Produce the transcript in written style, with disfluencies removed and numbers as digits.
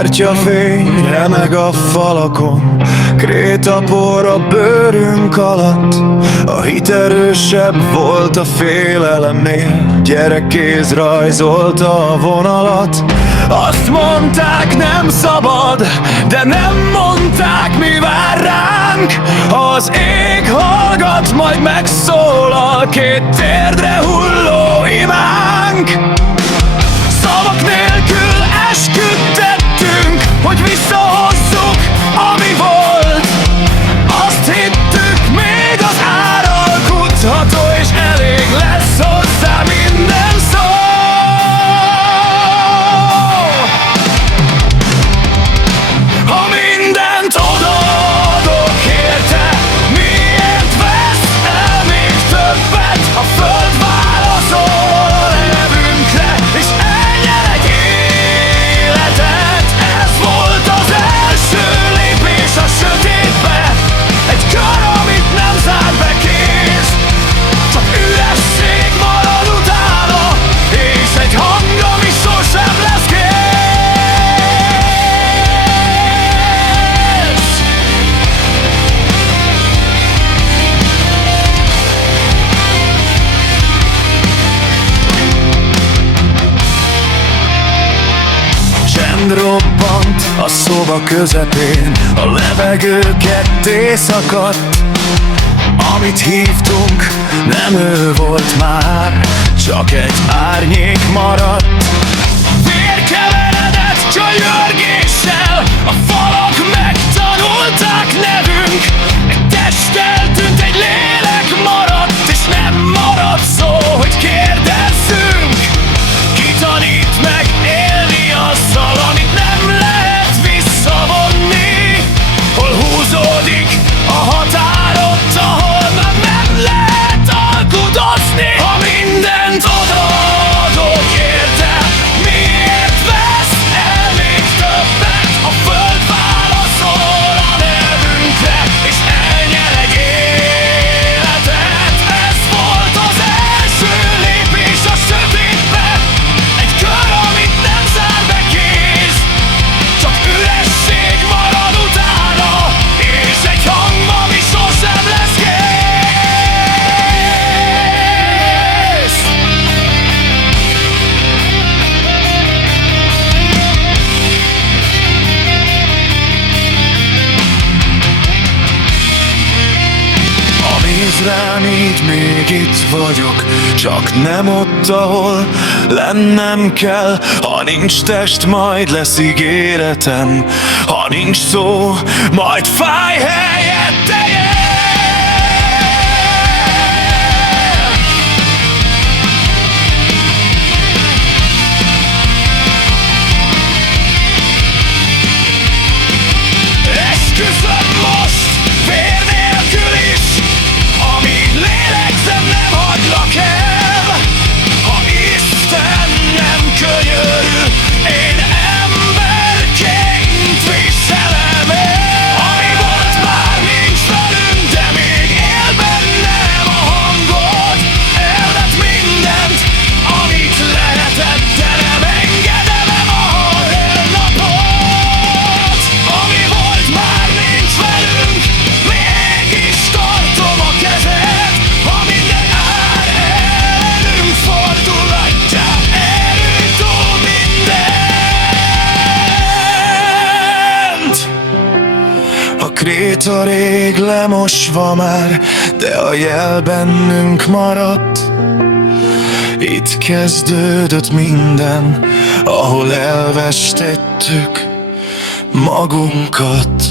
Gyertyafény remeg a falakon, krétapor a bőrünk alatt. A hit erősebb volt a félelemnél, gyerekkéz rajzolta a vonalat. Azt mondták, nem szabad, de nem mondták, mi vár ránk. Ha az ég hallgat, majd megszólal két térdre hulló imánk. Szavak nélkül esküdtettünk, hogy visszahozzuk, ami volt. Azt hittük, még az ár alkutható, és elég lesz hozzá minden szó. Ha mindent odaadok érte, miért vesz el még többet? A föld válaszol a nevünkre, és elnyer egy életet. Ez volt az első lépés a sötétbe, egy kör, amit nem zár be kéz. Csak üresség marad utána, és egy hang, ami sosem lesz kész. Csend robbant a szoba közepén, a levegő ketté szakadt. Amit hívtunk, nem ő volt már, csak egy árnyék maradt. Vér keveredett csajörgéssel, a falak megtanulták nevünk. Egy test eltűnt, egy lélek maradt, és nem maradt szó, hogy kérdezzünk. Ki tanít meg élni azzal, amit nem lehet visszavonni? Hol húzódik a határ ott, ahol már nem lehet alkudozni? Ha mindent odaadok érte, miért vesz el még többet? A föld válaszol a nevünkre, és elnyer egy életet. Ez volt az első lépés a sötétbe, egy kör, amit nem zár be kéz. Csak üresség marad utána, és egy hang, ami sosem lesz kész. A néz rám így, még itt vagyok, csak nem ott, ahol lennem kell. Ha nincs test, majd lesz ígéretem, ha nincs szó, majd fáj helyette jel. Esküszöm most, vér nélkül is, amíg lélegzem, nem hagylak el. Ha Isten nem könyörül, én emberként viselem el. Ami volt, már nincs velünk, de még él bennem a hangod. Elvett mindent, amit lehetett, de nem engedem el a holnapot. Ami volt, már nincs velünk, mégis tartom a kezed. Ha minden ár ellenünk fordul, adjál erőtó mindent. A kréta rég lemosva már, de a jel bennünk maradt. Itt kezdődött minden, ahol elvesztettük magunkat.